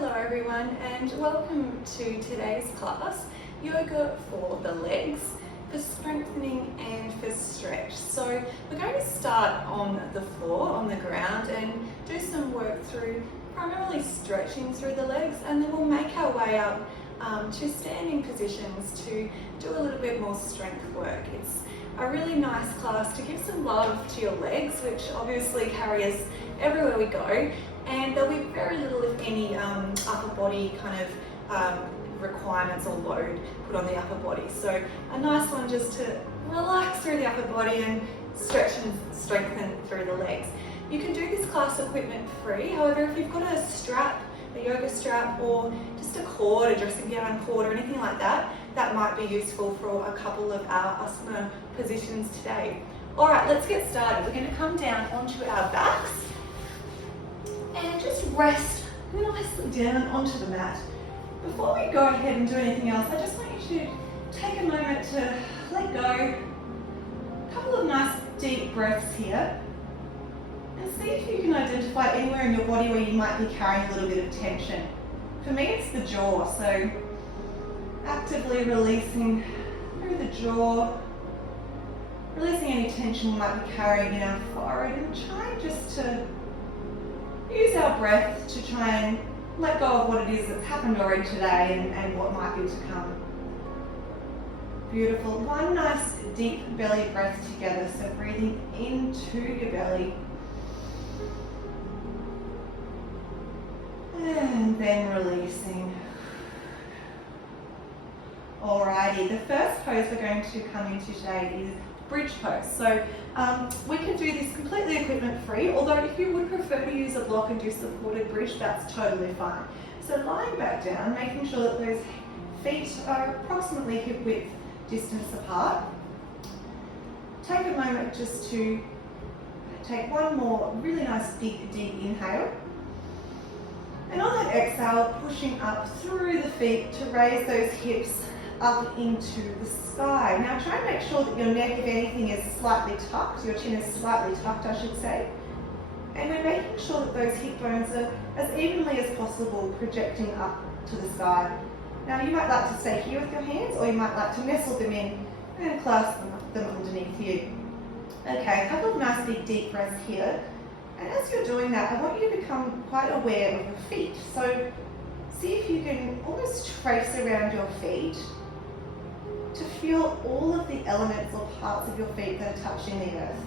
Hello everyone and welcome to today's class, Yoga for the Legs, for strengthening and for stretch. So we're going to start on the floor, on the ground, and do some work through primarily stretching through the legs, and then we'll make our way up to standing positions to do a little bit more strength work. It's a really nice class to give some love to your legs, which obviously carry us everywhere we go, and there'll be very little, if any, upper body kind of requirements or load put on the upper body. So a nice one just to relax through the upper body and stretch and strengthen through the legs. You can do this class equipment free. However, if you've got a strap, a yoga strap, or just a cord, a dressing gown cord, or anything like that, that might be useful for a couple of our asana positions today. All right, let's get started. We're going to come down onto our backs and just rest nicely down onto the mat. Before we go ahead and do anything else, I just want you to take a moment to let go. A couple of nice deep breaths here. And see if you can identify anywhere in your body where you might be carrying a little bit of tension. For me, it's the jaw, so actively releasing through the jaw, releasing any tension we might be carrying in our forehead, and trying just to use our breath to try and let go of what it is that's happened already today and what might be to come. Beautiful. One nice deep belly breath together, so breathing into your belly. And then releasing. Alrighty, the first pose we're going to come into today is bridge pose. So we can do this completely equipment free, although if you would prefer to use a block and do supported bridge, that's totally fine. So lying back down, making sure that those feet are approximately hip width distance apart. Take a moment just to take one more really nice big deep inhale. And on that exhale, pushing up through the feet to raise those hips up into the sky. Now try and make sure that your neck, if anything, is slightly tucked, your chin is slightly tucked, I should say. And we're making sure that those hip bones are as evenly as possible projecting up to the sky. Now you might like to stay here with your hands, or you might like to nestle them in and clasp them underneath you. Okay, a couple of nice big deep breaths here. And as you're doing that, I want you to become quite aware of your feet. So see if you can almost trace around your feet to feel all of the elements or parts of your feet that are touching the earth.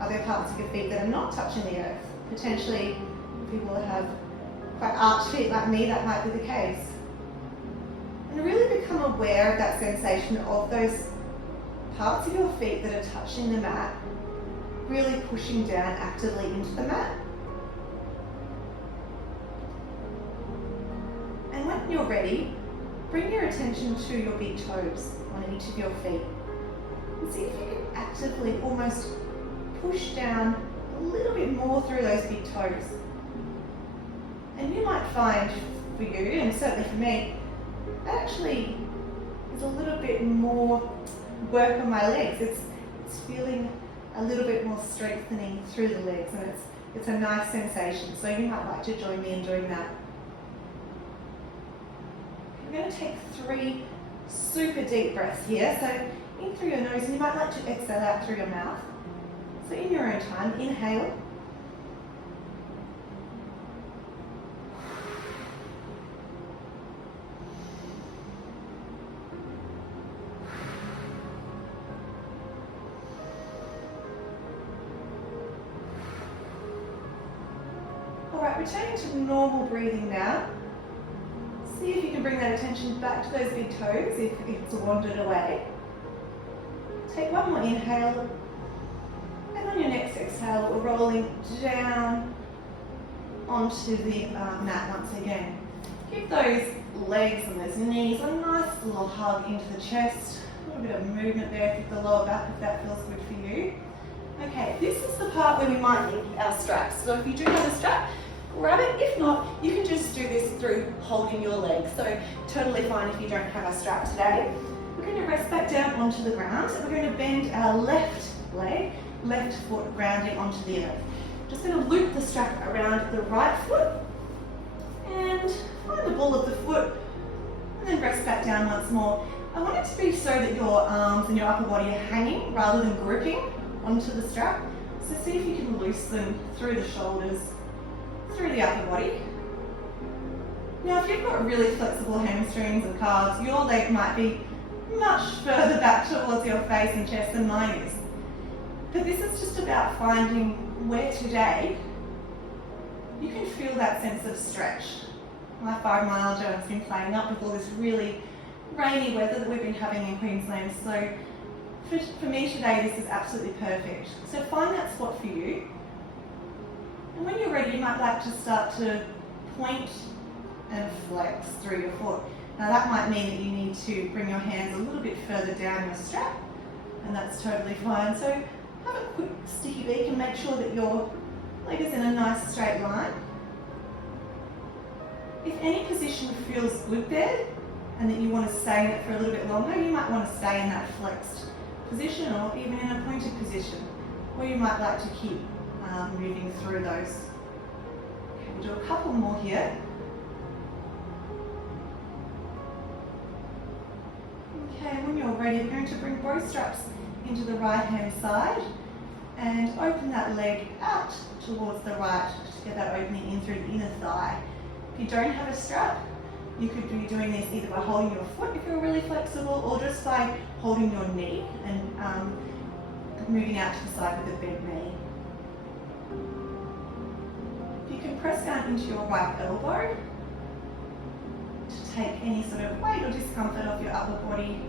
Are there parts of your feet that are not touching the earth? Potentially, people that have quite arched feet like me, that might be the case. And really become aware of that sensation of those parts of your feet that are touching the mat, really pushing down actively into the mat. And when you're ready, bring your attention to your big toes on each of your feet. And see if you can actively almost push down a little bit more through those big toes. And you might find for you, and certainly for me, that actually is a little bit more work on my legs. It's feeling a little bit more strengthening through the legs, and it's a nice sensation. So you might like to join me in doing that. We're going to take 3 super deep breaths here. So in through your nose, and you might like to exhale out through your mouth. So in your own time, inhale. Returning to normal breathing now. See if you can bring that attention back to those big toes if it's wandered away. Take one more inhale, and on your next exhale, we're rolling down onto the mat once again. Give those legs and those knees a nice little hug into the chest. A little bit of movement there through the lower back if that feels good for you. Okay, this is the part where we might need our straps. So if you do have a strap, grab it. If not, you can just do this through holding your legs. So totally fine if you don't have a strap today. We're going to rest back down onto the ground. We're going to bend our left leg, left foot grounding onto the earth. Just going to loop the strap around the right foot And find the ball of the foot and then rest back down once more. I want it to be so that your arms and your upper body are hanging rather than gripping onto the strap. So see if you can loosen through the shoulders, through the upper body. Now if you've got really flexible hamstrings and calves, your leg might be much further back towards your face and chest than mine is. But this is just about finding where today you can feel that sense of stretch. My 5 miler has been playing up with all this really rainy weather that we've been having in Queensland. So for me today, this is absolutely perfect. So find that spot for you. And when you're ready, you might like to start to point and flex through your foot. Now that might mean that you need to bring your hands a little bit further down your strap, and that's totally fine. So have a quick sticky beak and make sure that your leg is in a nice straight line. If any position feels good there, and that you want to stay in it for a little bit longer, you might want to stay in that flexed position or even in a pointed position, or you might like to keep moving through those. Okay, we'll do a couple more here. Okay, when you're ready, we're going to bring both straps into the right hand side and open that leg out towards the right to get that opening in through the inner thigh. If you don't have a strap, you could be doing this either by holding your foot if you're really flexible, or just by holding your knee and moving out to the side with a bent knee. You can press down into your right elbow to take any sort of weight or discomfort off your upper body.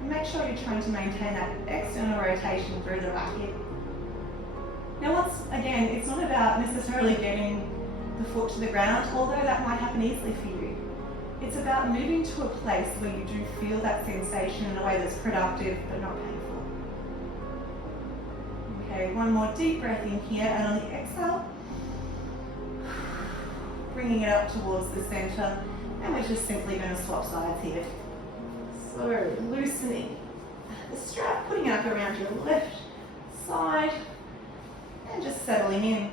And make sure you're trying to maintain that external rotation through the right hip. Now once again, it's not about necessarily getting the foot to the ground, although that might happen easily for you. It's about moving to a place where you do feel that sensation in a way that's productive but not painful. Okay, one more deep breath in here, and on the exhale, bringing it up towards the center, and we're just simply going to swap sides here. So loosening the strap, putting it up around your left side, and just settling in.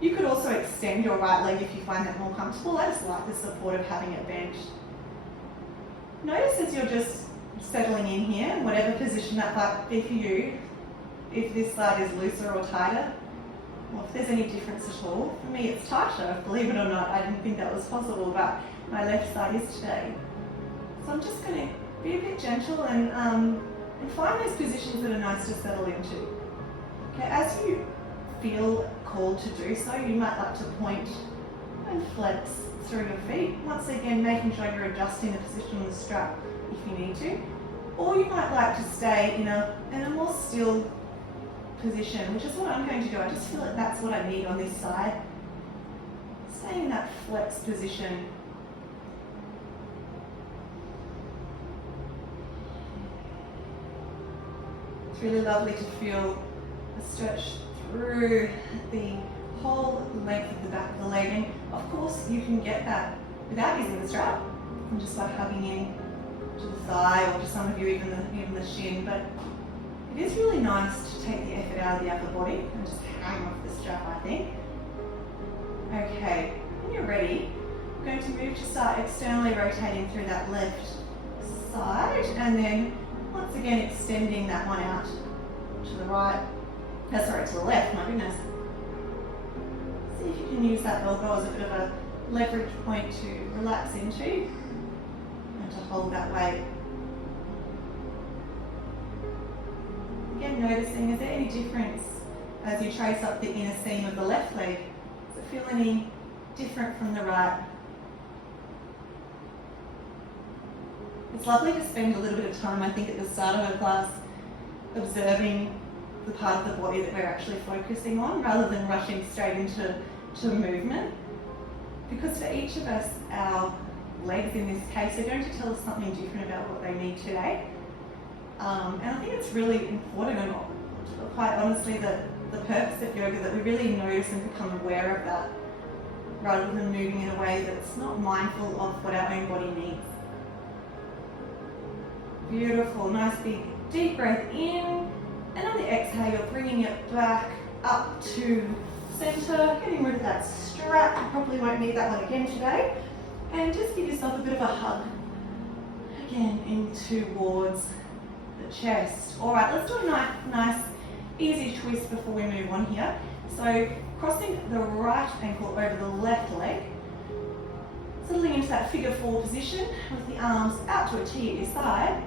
You could also extend your right leg if you find that more comfortable. I just like the support of having it bent. Notice as you're just settling in here, whatever position that might be for you, if this side is looser or tighter, or if there's any difference at all. For me it's tighter, believe it or not. I didn't think that was possible, but my left side is today. So I'm just going to be a bit gentle and find those positions that are nice to settle into. Okay, as you feel called to do so, you might like to point and flex through your feet. Once again, making sure you're adjusting the position on the strap if you need to. Or you might like to stay in a more still position, which is what I'm going to do. I just feel like that's what I need on this side. Stay in that flex position. It's really lovely to feel a stretch through the whole length of the back of the leg, and of course you can get that without using the strap, and just by hugging in to the thigh, or to some of you even the shin. But it is really nice to take the effort out of the upper body and just hang off the strap, I think. Okay, when you're ready, we're going to move to start externally rotating through that left side, and then once again extending that one out to the right. To the left, my goodness. See if you can use that elbow as a bit of a leverage point to relax into and to hold that weight. Again, noticing, is there any difference as you trace up the inner seam of the left leg? Does it feel any different from the right? It's lovely to spend a little bit of time, I think, at the start of a class observing the part of the body that we're actually focusing on, rather than rushing straight into movement. Because for each of us, our legs in this case are going to tell us something different about what they need today. And I think it's really important, and quite honestly, the purpose of yoga, that we really notice and become aware of that, rather than moving in a way that's not mindful of what our own body needs. Beautiful, nice big deep breath in. And on the exhale, you're bringing it back up to center, getting rid of that strap. You probably won't need that one again today. And just give yourself a bit of a hug. Again, in towards the chest. All right, let's do a nice, easy twist before we move on here. So crossing the right ankle over the left leg, settling into that figure 4 position with the arms out to a T at your side.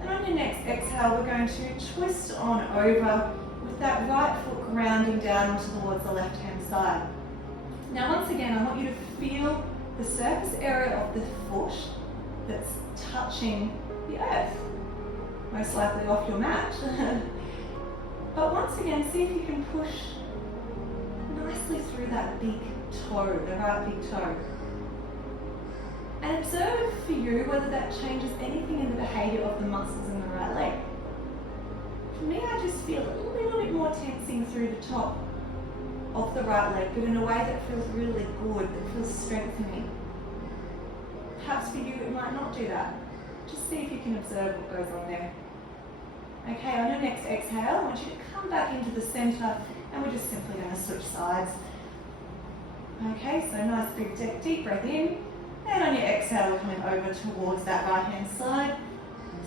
And on your next exhale, we're going to twist on over with that right foot grounding down towards the left-hand side. Now, once again, I want you to feel the surface area of the foot that's touching the earth, most likely off your mat. But once again, see if you can push nicely through that big toe, the right big toe. And observe for you whether that changes anything in the behaviour of the muscles in the right leg. For me, I just feel a little bit more tensing through the top of the right leg, but in a way that feels really good, that feels strengthening. Perhaps for you, it might not do that. Just see if you can observe what goes on there. Okay, on your next exhale, I want you to come back into the centre, and we're just simply going to switch sides. Okay, so nice big deep breath in, and on your exhale, we're coming over towards that right-hand side.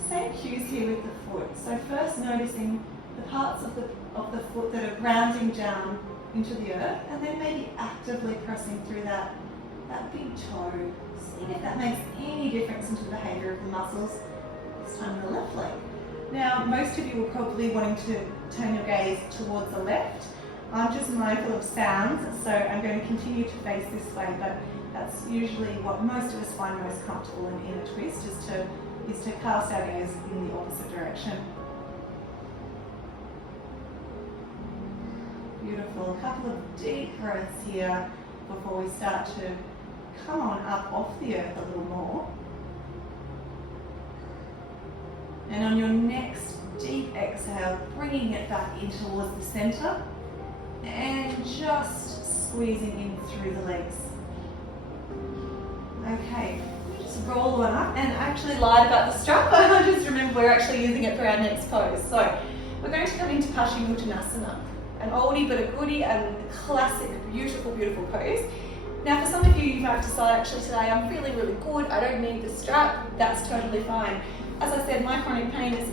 Same cues here with the foot. So first noticing the parts of the foot that are grounding down into the earth, and then maybe actively pressing through that big toe, seeing if that makes any difference into the behaviour of the muscles, this time in the left leg. Now, most of you are probably wanting to turn your gaze towards the left. I'm just mindful of sounds, so I'm going to continue to face this way, but that's usually what most of us find most comfortable in a twist, is to cast our gaze in the opposite direction. Beautiful. A couple of deep breaths here before we start to come on up off the earth a little more. And on your next deep exhale, bringing it back in towards the centre and just squeezing in through the legs. Okay, just roll one up, and I actually lied about the strap. I just remember we're actually using it for our next pose. So we're going to come into Paschimottanasana, an oldie but a goodie and classic, beautiful, beautiful pose. Now for some of you might decide actually today I'm feeling really good, I don't need the strap, that's totally fine. As I said, my chronic pain is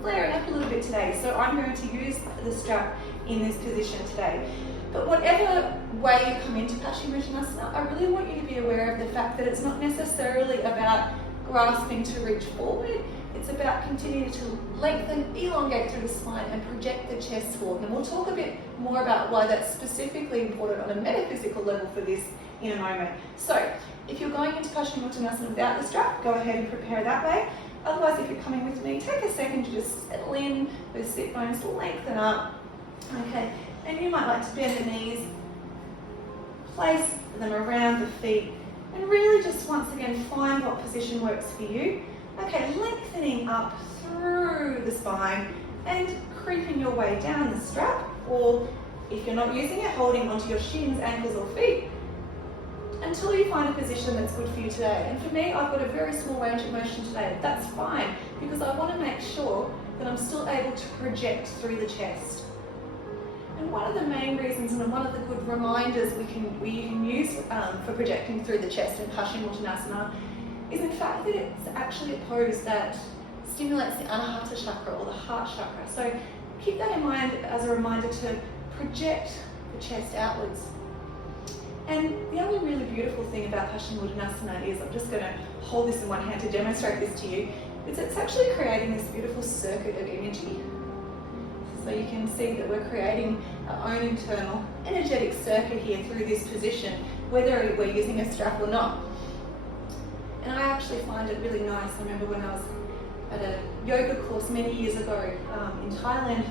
flaring up a little bit today, so I'm going to use the strap in this position today. But whatever way you come into Paschimottanasana, I really want you to be aware of the fact that it's not necessarily about grasping to reach forward. It's about continuing to lengthen, elongate through the spine and project the chest forward. And we'll talk a bit more about why that's specifically important on a metaphysical level for this in a moment. So if you're going into Paschimottanasana without the strap, go ahead and prepare that way. Otherwise, if you're coming with me, take a second to just settle in, those sit bones will lengthen up. Okay, and you might like to bend the knees, place them around the feet, and really just once again find what position works for you. Okay, lengthening up through the spine and creeping your way down the strap, or if you're not using it, holding onto your shins, ankles or feet until you find a position that's good for you today. And for me, I've got a very small range of motion today. That's fine, because I want to make sure that I'm still able to project through the chest. And one of the main reasons and one of the good reminders we can use for projecting through the chest in Paschimottanasana is in fact that it's actually a pose that stimulates the Anahata chakra or the heart chakra. So keep that in mind as a reminder to project the chest outwards. And the other really beautiful thing about Paschimottanasana is, I'm just going to hold this in one hand to demonstrate this to you, is it's actually creating this beautiful circuit of energy. So you can see that we're creating our own internal energetic circuit here through this position, whether we're using a strap or not. And I actually find it really nice. I remember when I was at a yoga course many years ago in Thailand,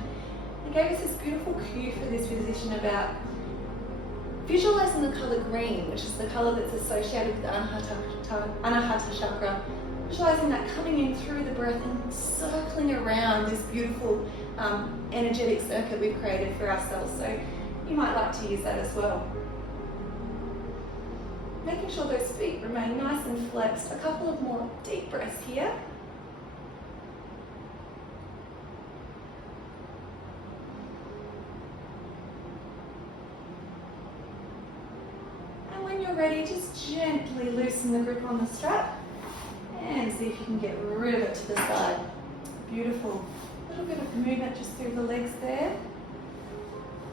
they gave us this beautiful cue for this position about visualizing the colour green, which is the colour that's associated with the Anahata chakra. Visualizing that coming in through the breath and circling around this beautiful energetic circuit we've created for ourselves. So you might like to use that as well. Making sure those feet remain nice and flexed. A couple of more deep breaths here. you're ready, just gently loosen the grip on the strap and see if you can get rid of it to the side. Beautiful. A little bit of movement just through the legs there.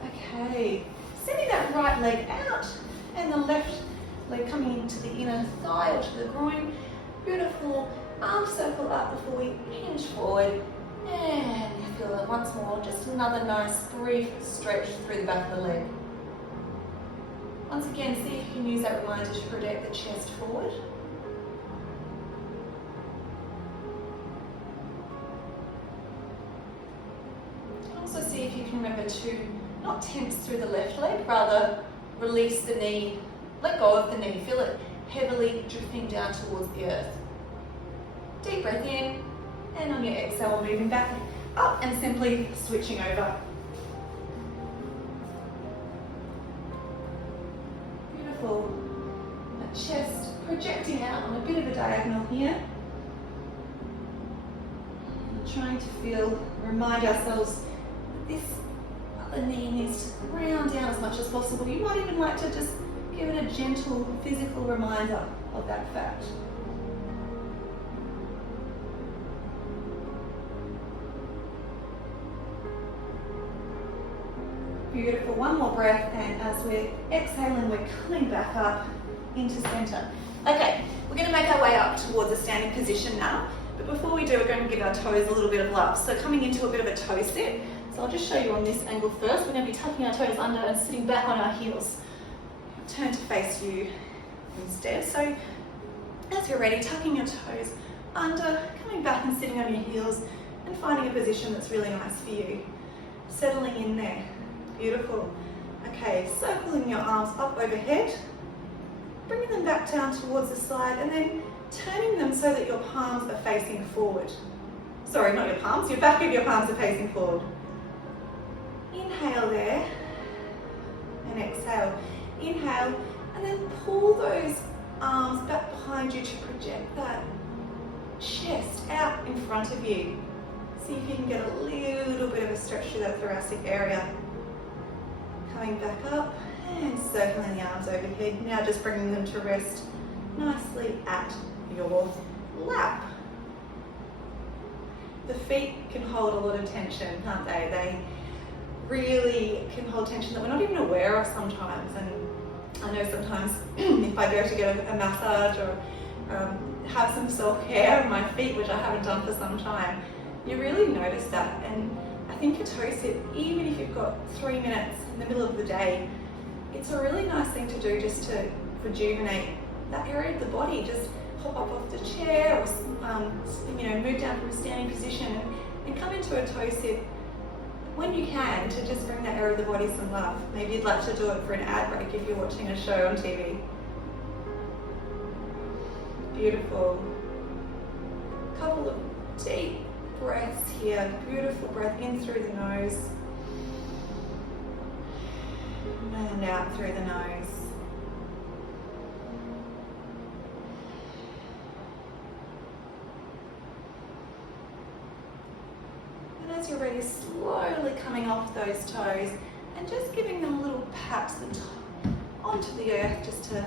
Okay, sending that right leg out and the left leg coming into the inner thigh or to the groin. Beautiful. Arm circle up before we hinge forward. And you feel it once more. Just another nice brief stretch through the back of the leg. Once again, see if you can use that reminder to project the chest forward. Also see if you can remember to not tense through the left leg, rather release the knee, let go of the knee, feel it heavily drifting down towards the earth. Deep breath in, and on your exhale, moving back up and simply switching over. Beautiful. That chest projecting out on a bit of a diagonal here. Trying to remind ourselves that this other knee needs to ground down as much as possible. You might even like to just give it a gentle physical reminder of that fact. Beautiful. One more breath, and as we're exhaling, we're coming back up into center. Okay, we're going to make our way up towards a standing position now. But before we do, we're going to give our toes a little bit of love. So coming into a bit of a toe sit. So I'll just show you on this angle first. We're going to be tucking our toes under and sitting back on our heels. Turn to face you instead. So as you're ready, tucking your toes under, coming back and sitting on your heels and finding a position that's really nice for you. Settling in there. Beautiful. Okay, circling your arms up overhead, bringing them back down towards the side and then turning them so that your palms are facing forward. Sorry, not your palms, your back of your palms are facing forward. Inhale there and exhale. Inhale and then pull those arms back behind you to project that chest out in front of you. See if you can get a little bit of a stretch through that thoracic area. Coming back up and circling the arms overhead. Now just bringing them to rest nicely at your lap. The feet can hold a lot of tension, can't they? They really can hold tension that we're not even aware of sometimes. And I know sometimes if I go to get a massage or have some self-care on my feet, which I haven't done for some time, you really notice that. And I think a toe sit, even if you've got 3 minutes in the middle of the day, it's a really nice thing to do just to rejuvenate that area of the body. Just hop up off the chair or move down from a standing position and come into a toe sit when you can to just bring that area of the body some love. Maybe you'd like to do it for an ad break if you're watching a show on TV. Beautiful. Couple of deep breaths here. Beautiful breath in through the nose and out through the nose. And as you're ready, slowly coming off those toes and just giving them a little pat onto the earth just to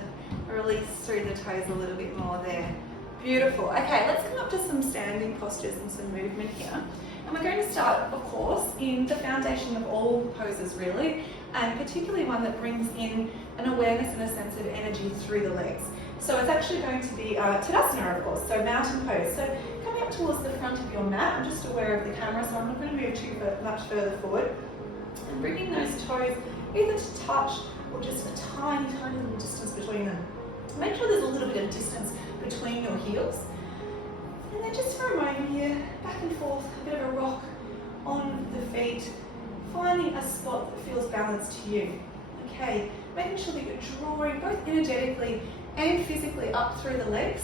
release through the toes a little bit more there. Beautiful. Okay, let's come up to some standing postures and some movement here. And we're going to start, of course, in the foundation of all poses really, and particularly one that brings in an awareness and a sense of energy through the legs. So it's actually going to be Tadasana, of course, so mountain pose. So coming up towards the front of your mat, I'm just aware of the camera, so I'm not going to move too much further forward. And bringing those toes either to touch or just a tiny, tiny little distance between them. Make sure there's a little bit of distance between your heels. And then just for a moment here, back and forth, a bit of a rock on the feet, finding a spot that feels balanced to you. Okay, making sure that you're drawing both energetically and physically up through the legs.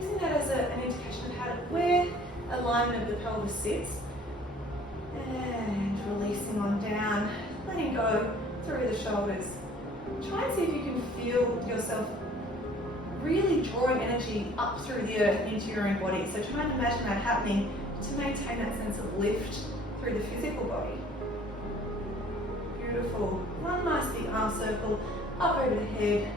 Using that as an indication of where alignment of the pelvis sits. And releasing on down, letting go through the shoulders. Try and see if you can feel yourself really drawing energy up through the earth into your own body. So try and imagine that happening to maintain that sense of lift through the physical body. Beautiful. One nice big arm circle up over the head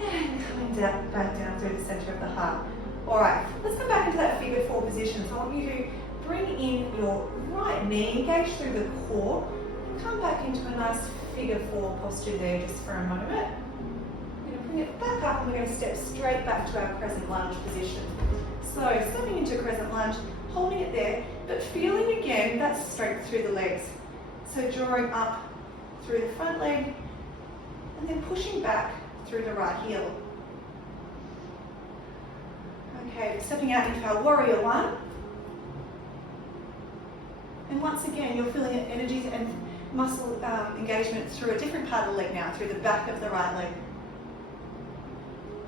And coming down, back down through the center of the heart. All right, let's come back into that figure four position. So I want you to bring in your right knee, engage through the core, and come back into a nice figure four posture there just for a moment. We're going to bring it back up and we're going to step straight back to our crescent lunge position. So stepping into crescent lunge, holding it there, but feeling again that strength through the legs. So drawing up through the front leg and then pushing back through the right heel. Okay, stepping out into our warrior one. And once again, you're feeling energy and muscle engagement through a different part of the leg now, through the back of the right leg.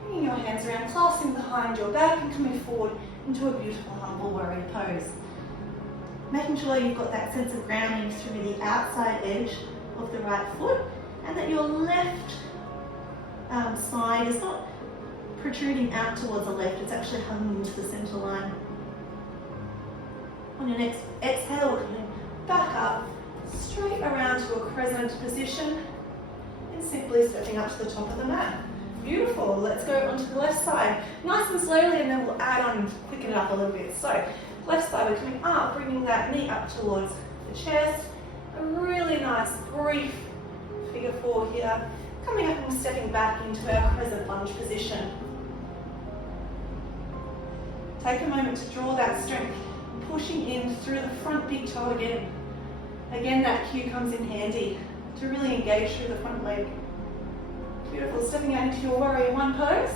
Bringing your hands around, clasping behind your back and coming forward into a beautiful humble warrior pose. Making sure you've got that sense of grounding through the outside edge of the right foot and that your left side is not protruding out towards the left, it's actually hung into the center line. On your next exhale, we're coming back up, straight around to a crescent position and simply stepping up to the top of the mat. Beautiful. Let's go onto the left side. Nice and slowly, and then we'll add on and quicken it up a little bit. So, left side, we're coming up, bringing that knee up towards the chest. A really nice, brief figure four here. Coming up and stepping back into our crescent lunge position. Take a moment to draw that strength, pushing in through the front big toe again. Again, that cue comes in handy to really engage through the front leg. Beautiful, stepping out into your warrior one pose.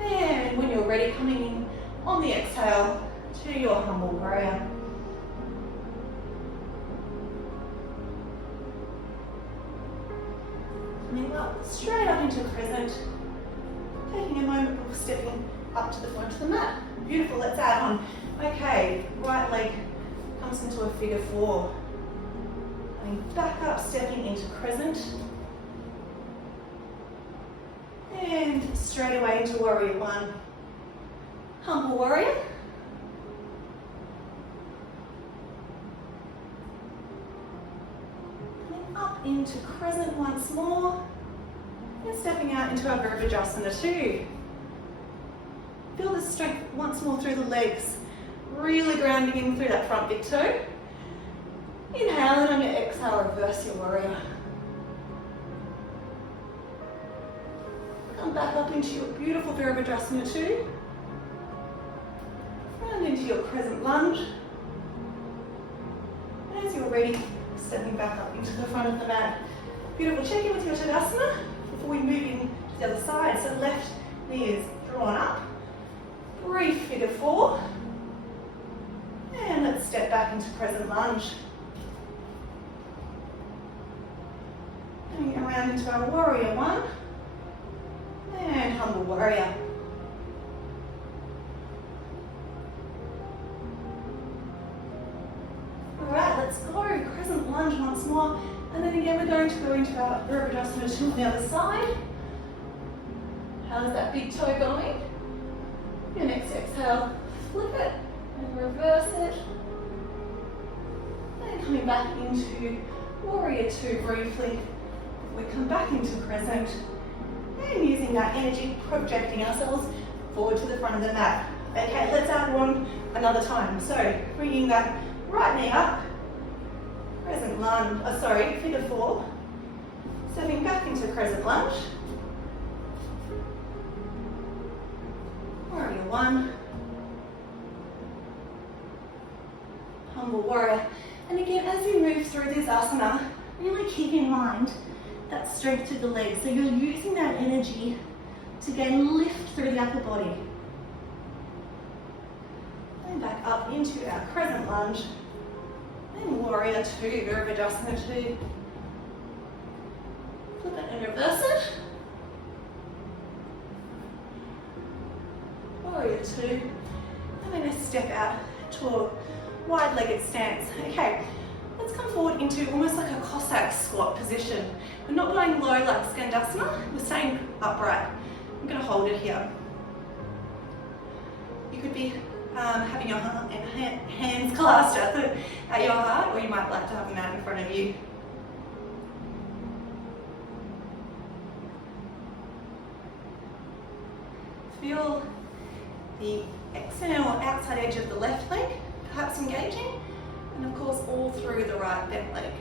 And when you're ready, coming in on the exhale to your humble warrior. Coming up, straight up into crescent. Taking a moment before stepping up to the front of the mat. Beautiful, let's add on. Okay, right leg comes into a figure four. Coming back up, stepping into crescent. And straight away into warrior one. Humble warrior. And up into crescent once more. And stepping out into our Virabhadrasana 2. Feel the strength once more through the legs. Really grounding in through that front big toe. Inhale, and on your exhale, reverse your warrior. Come back up into your beautiful Virabhadrasana 2. Round into your crescent lunge. And as you're ready, stepping back up into the front of the mat. Beautiful, check in with your Tadasana before we move in to the other side. So left knee is drawn up. Brief figure four. And let's step back into crescent lunge. Coming around into our warrior one. And humble warrior. Alright, let's go. Crescent lunge once more. And then again, we're going to go into our Virabhadrasana 2 on the other side. How's that big toe going? Your next exhale, flip it and reverse it. And coming back into warrior 2 briefly. We come back into crescent. And using that energy, projecting ourselves forward to the front of the mat. Okay, let's add one another time. So, bringing that right knee up, crescent lunge, figure four. Stepping back into crescent lunge. Warrior one. Humble warrior. And again, as you move through this asana, really keep in mind that strength through the legs. So you're using that energy to gain lift through the upper body. And back up into our crescent lunge. And warrior 2, Virabhadrasana 2. Flip it and reverse it. Warrior 2. I'm going to step out to a wide-legged stance. Okay, let's come forward into almost like a Cossack squat position. We're not going low like Skandasana, we're staying upright. I'm going to hold it here. You could be having your hands clasped at your heart, or you might like to have a mat in front of you. feel the external outside edge of the left leg, perhaps engaging, and of course all through the right bent leg.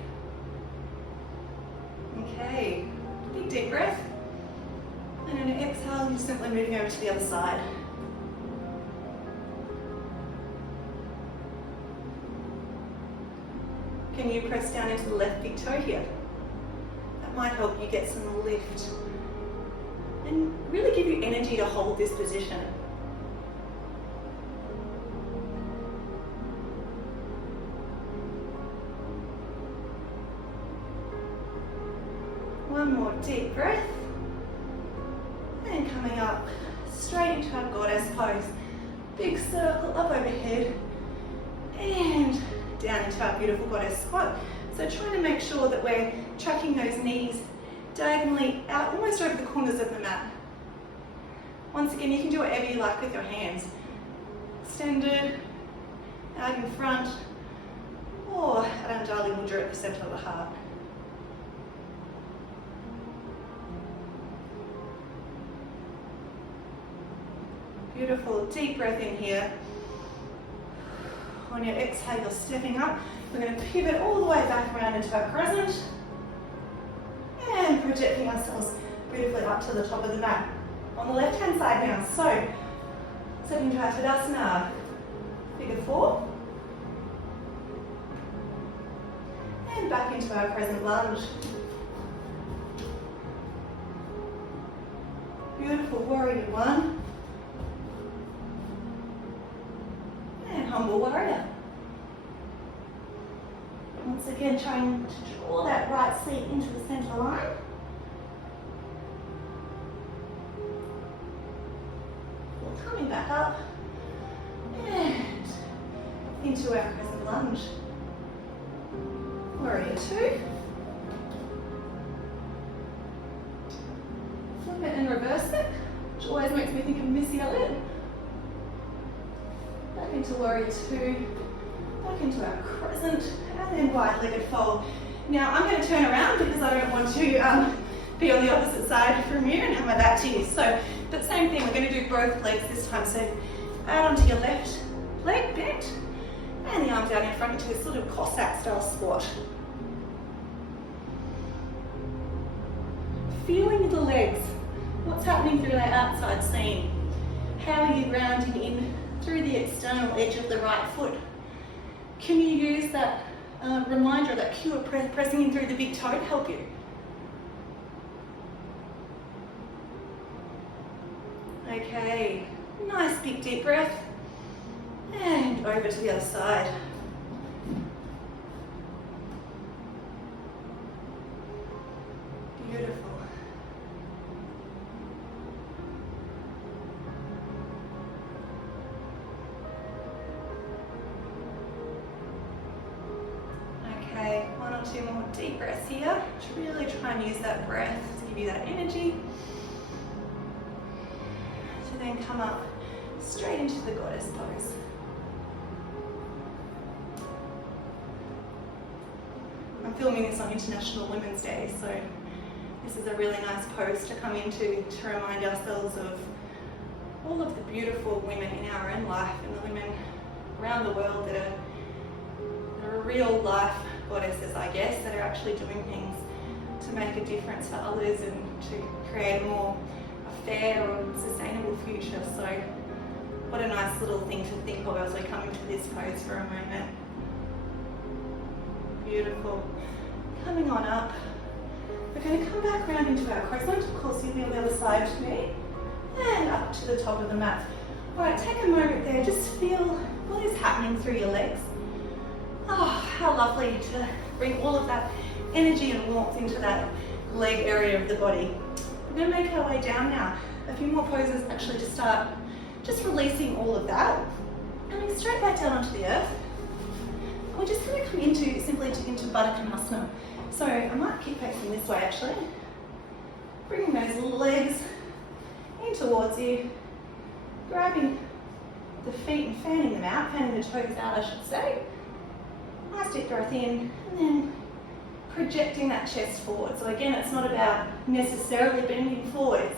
Okay, big deep breath. And on an exhale, you're simply moving over to the other side. Can you press down into the left big toe here? That might help you get some lift and really give you energy to hold this position. One more deep breath. And coming up straight into our goddess pose. Big circle up overhead and down into our beautiful goddess squat. So trying to make sure that we're tracking those knees diagonally out almost over the corners of the mat. Once again, you can do whatever you like with your hands. Extended, out in front, or at Anjali Mudra at the center of the heart. Beautiful, deep breath in here. On your exhale, you're stepping up. We're going to pivot all the way back around into our crescent and projecting ourselves beautifully up to the top of the mat. On the left-hand side now, so stepping to our Tadasana, figure 4, and back into our crescent lunge. Beautiful, warrior 1. Humble warrior. Once again, trying to draw that right seat into the center line. We're coming back up and into our crescent lunge. Warrior 2. Flip it and reverse it, which always makes me think of Missy Elliott. Back into warrior 2, back into our crescent, and then wide-legged fold. Now I'm going to turn around because I don't want to be on the opposite side from you and have my back to you. So, but same thing, we're going to do both legs this time. So out onto your left leg, bent, and the arm down in front into this sort of Cossack style squat. Feeling the legs, what's happening through that outside seam? How are you grounding in through the external edge of the right foot? Can you use that reminder, that cue of pressing in through the big toe to help you? Okay, nice big deep breath. And over to the other side. Beautiful. Okay, 1 or 2 more deep breaths here. Just really try and use that breath to give you that energy. To then come up straight into the goddess pose. I'm filming this on International Women's Day, so this is a really nice pose to come into to remind ourselves of all of the beautiful women in our own life and the women around the world that are real life goddesses, I guess, that are actually doing things to make a difference for others and to create a more fair or sustainable future. So what a nice little thing to think of as we come into this pose for a moment. Beautiful. Coming on up. We're going to come back around into our crescent. Of course, you'll be on the other side to me. And up to the top of the mat. All right, take a moment there. Just feel what is happening through your legs. Oh, how lovely to bring all of that energy and warmth into that leg area of the body. We're going to make our way down now. A few more poses actually to start just releasing all of that. And then straight back down onto the earth. We're just going to come into into Baddha Konasana. So I might keep facing this way actually. Bringing those legs in towards you. Grabbing the feet and fanning them out, fanning the toes out I should say. Nice deep breath in and then projecting that chest forward. So again, it's not about necessarily bending forwards.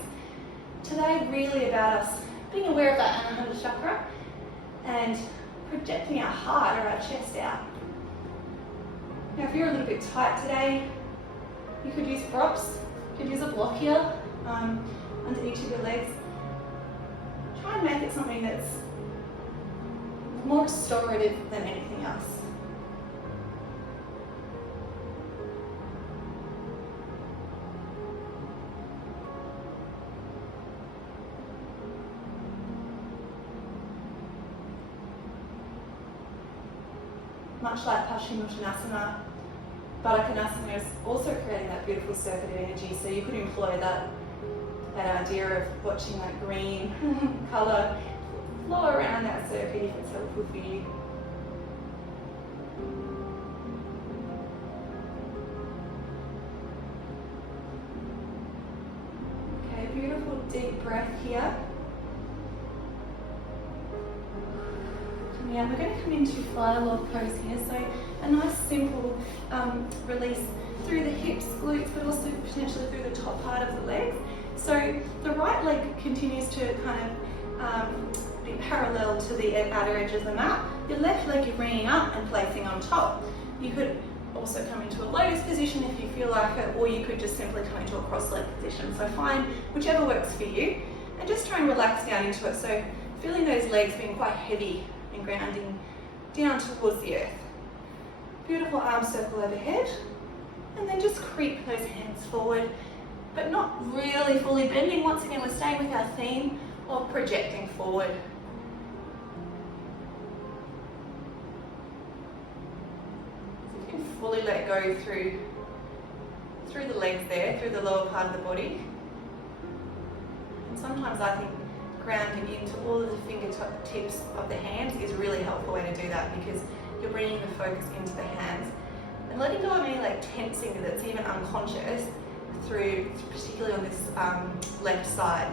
Today really about us being aware of that Anahata chakra and projecting our heart or our chest out. Now if you're a little bit tight today, you could use props, you could use a block here under each of your legs. Try and make it something that's more restorative than anything else. Much like Paschimottanasana, Baddha Konasana is also creating that beautiful circuit of energy, so you could employ that idea of watching that green colour flow around that circuit if it's helpful for you. Okay, beautiful deep breath here. Yeah, we're going to come into fly log pose here, so a nice simple release through the hips, glutes, but also potentially through the top part of the legs. So the right leg continues to kind of be parallel to the outer edge of the mat. Your left leg you're bringing up and placing on top. You could also come into a lotus position if you feel like it, or you could just simply come into a cross-leg position. So find whichever works for you, and just try and relax down into it. So feeling those legs being quite heavy and grounding down towards the earth. Beautiful arm circle overhead, and then just creep those hands forward, but not really fully bending. Once again, we're staying with our theme of projecting forward. So you can fully let go through the legs there, through the lower part of the body. And sometimes I think grounding into all of the fingertips of the hands is a really helpful way to do that, because you're bringing the focus into the hands and letting go of any like tensing that's even unconscious through, particularly on this left side.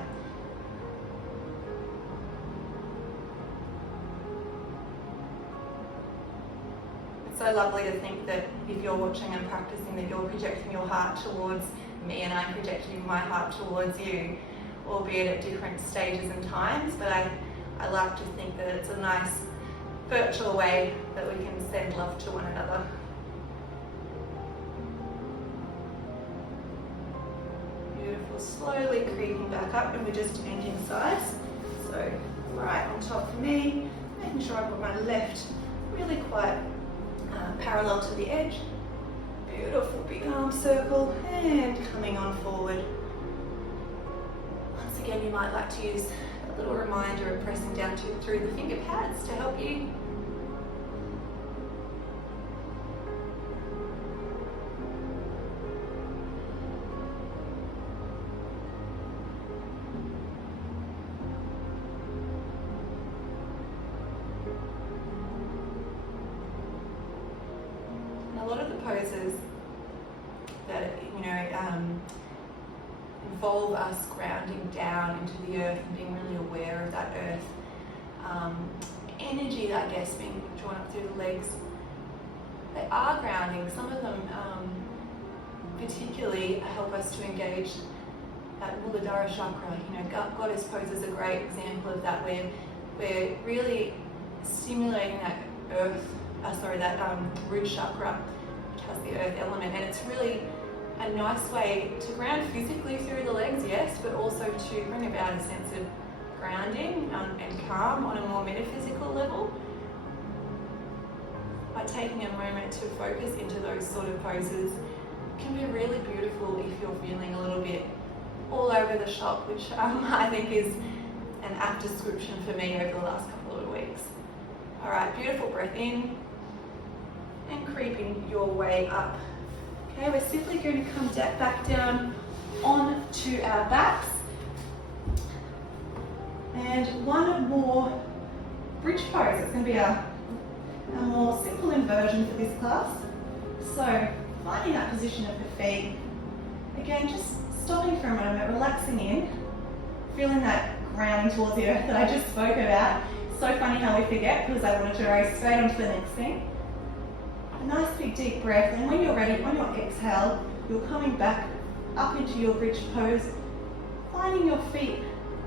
It's so lovely to think that if you're watching and practicing, that you're projecting your heart towards me and I'm projecting my heart towards you, albeit at different stages and times, but I like to think that it's a nice virtual way that we can send love to one another. Beautiful, slowly creeping back up, and we're just changing sides. So right on top for me, making sure I've got my left really quite parallel to the edge. Beautiful big arm circle, and coming on forward. Once again, you might like to use a little reminder of pressing down through the finger pads to help you. And a lot of the poses that involve us grounding down into the earth and being really aware of that earth energy, I guess, being drawn up through the legs. They are grounding. Some of them particularly help us to engage that Muladhara chakra. Goddess pose is a great example of that, where we're really stimulating that root chakra, which has the earth element, and it's really a nice way to ground physically through the legs, yes, but also to bring about a sense of grounding and calm on a more metaphysical level. By taking a moment to focus into those sort of poses can be really beautiful if you're feeling a little bit all over the shop, which I think is an apt description for me over the last couple of weeks. All right, beautiful breath in and creeping your way up. Okay, we're simply going to come back down onto our backs. And one more bridge pose. It's going to be a more simple inversion for this class. So finding that position of the feet. Again, just stopping for a moment, relaxing in, feeling that grounding towards the earth that I just spoke about. So funny how we forget, because I wanted to go straight on to the next thing. A nice big deep breath, and when you're ready, on your exhale, you're coming back up into your bridge pose, finding your feet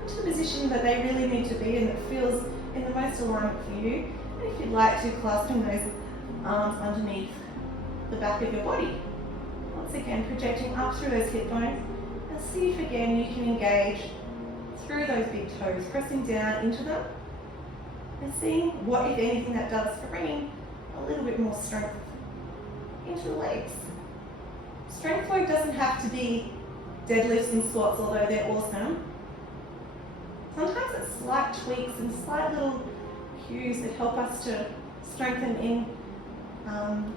into the position that they really need to be in that feels in the most alignment for you. And if you'd like to, clasping those arms underneath the back of your body. Once again, projecting up through those hip bones, and see if again you can engage through those big toes, pressing down into them, and seeing what, if anything, that does for bringing a little bit more strength into the legs. Strength work doesn't have to be deadlifts and squats, although they're awesome. Sometimes it's slight tweaks and slight little cues that help us to strengthen in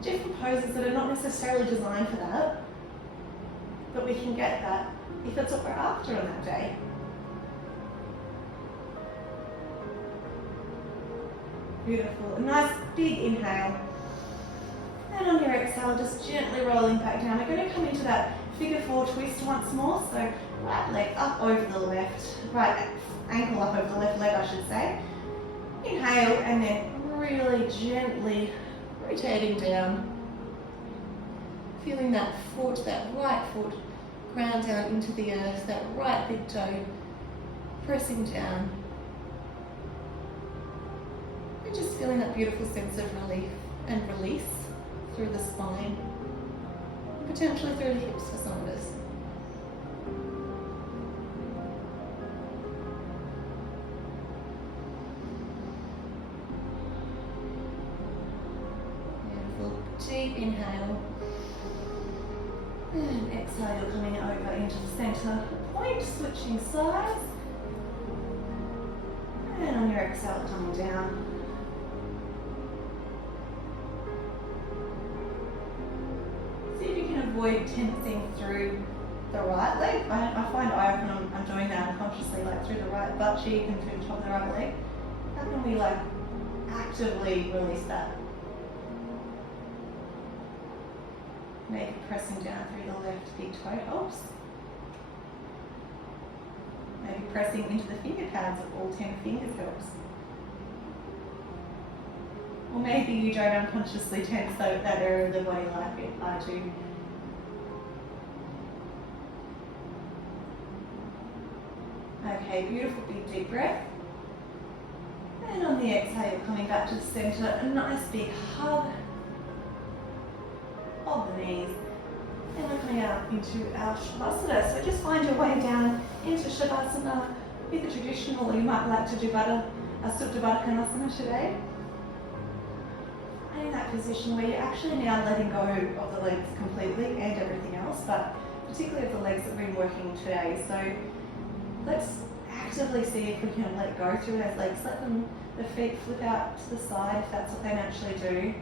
different poses that are not necessarily designed for that, but we can get that if that's what we're after on that day. Beautiful. A nice big inhale. And on your exhale, just gently rolling back down. We're going to come into that figure four twist once more. So right leg up over the left, right ankle up over the left leg, I should say. Inhale, and then really gently rotating down. Feeling that foot, that right foot, ground down into the earth, that right big toe pressing down. And just feeling that beautiful sense of relief and release through the spine, potentially through the hips for some of us. Beautiful. Deep inhale. And exhale, you're coming over into the center point, switching sides. And on your exhale, coming down. See if you can avoid tensing through the right leg. I find often I'm doing that unconsciously, like through the right butt cheek and through the top of the right leg. How can we like actively release that? Maybe pressing down through the left big toe helps. Maybe pressing into the finger pads of all 10 fingers helps. Or maybe you don't unconsciously tense that area of the body like I do. Okay, beautiful big deep breath. And on the exhale, you're coming back to the center, a nice big hug of the knees. And we're coming out into our Shavasana. So just find your way down into Shavasana with the traditional, or you might like to do a Supta Baddha Konasana today. And in that position where you're actually now letting go of the legs completely and everything else, but particularly of the legs that we've been working today. So let's actively see if we can let go through those legs. Let the feet flip out to the side if that's what they naturally do.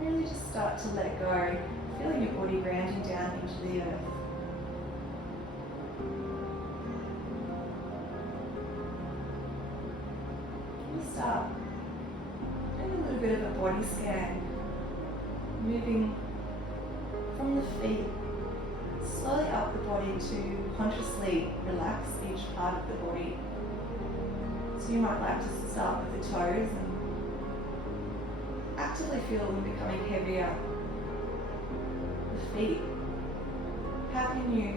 Really just start to let go, feeling your body grounding down into the earth. We'll start doing a little bit of a body scan, moving from the feet slowly up the body to consciously relax each part of the body. So you might like to start with the toes and actively feel them becoming heavier. The feet. How can you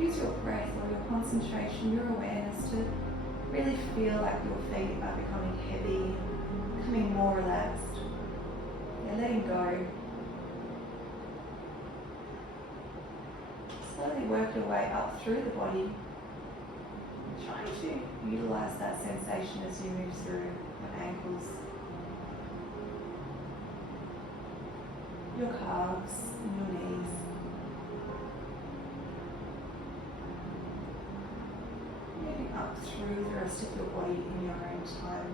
use your breath or your concentration, your awareness to really feel like your feet are becoming heavy, becoming more relaxed. You're letting go. Slowly work your way up through the body, trying to utilize that sensation as you move through your ankles, your calves, and your knees. Moving up through the rest of your body in your own time.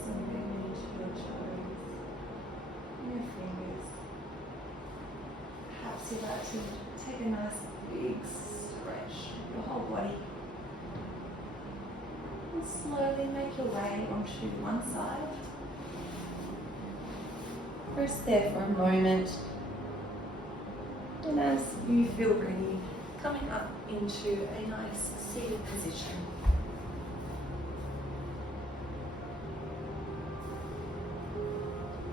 also moving into your toes and your fingers. Perhaps you'd like to take a nice big stretch of your whole body. And slowly make your way onto one side. Rest there for a moment. And as you feel ready, coming up into a nice seated position.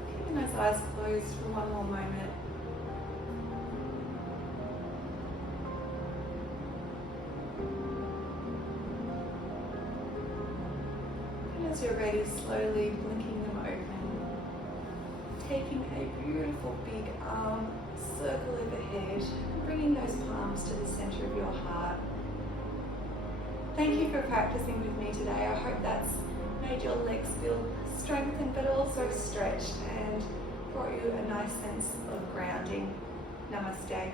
Keeping those eyes closed for one more moment. And as you're ready, slowly blinking them open. Taking a beautiful big arm circle overhead, bringing those palms to the center of your heart. Thank you for practicing with me today. I hope that's made your legs feel strengthened but also stretched and brought you a nice sense of grounding. Namaste.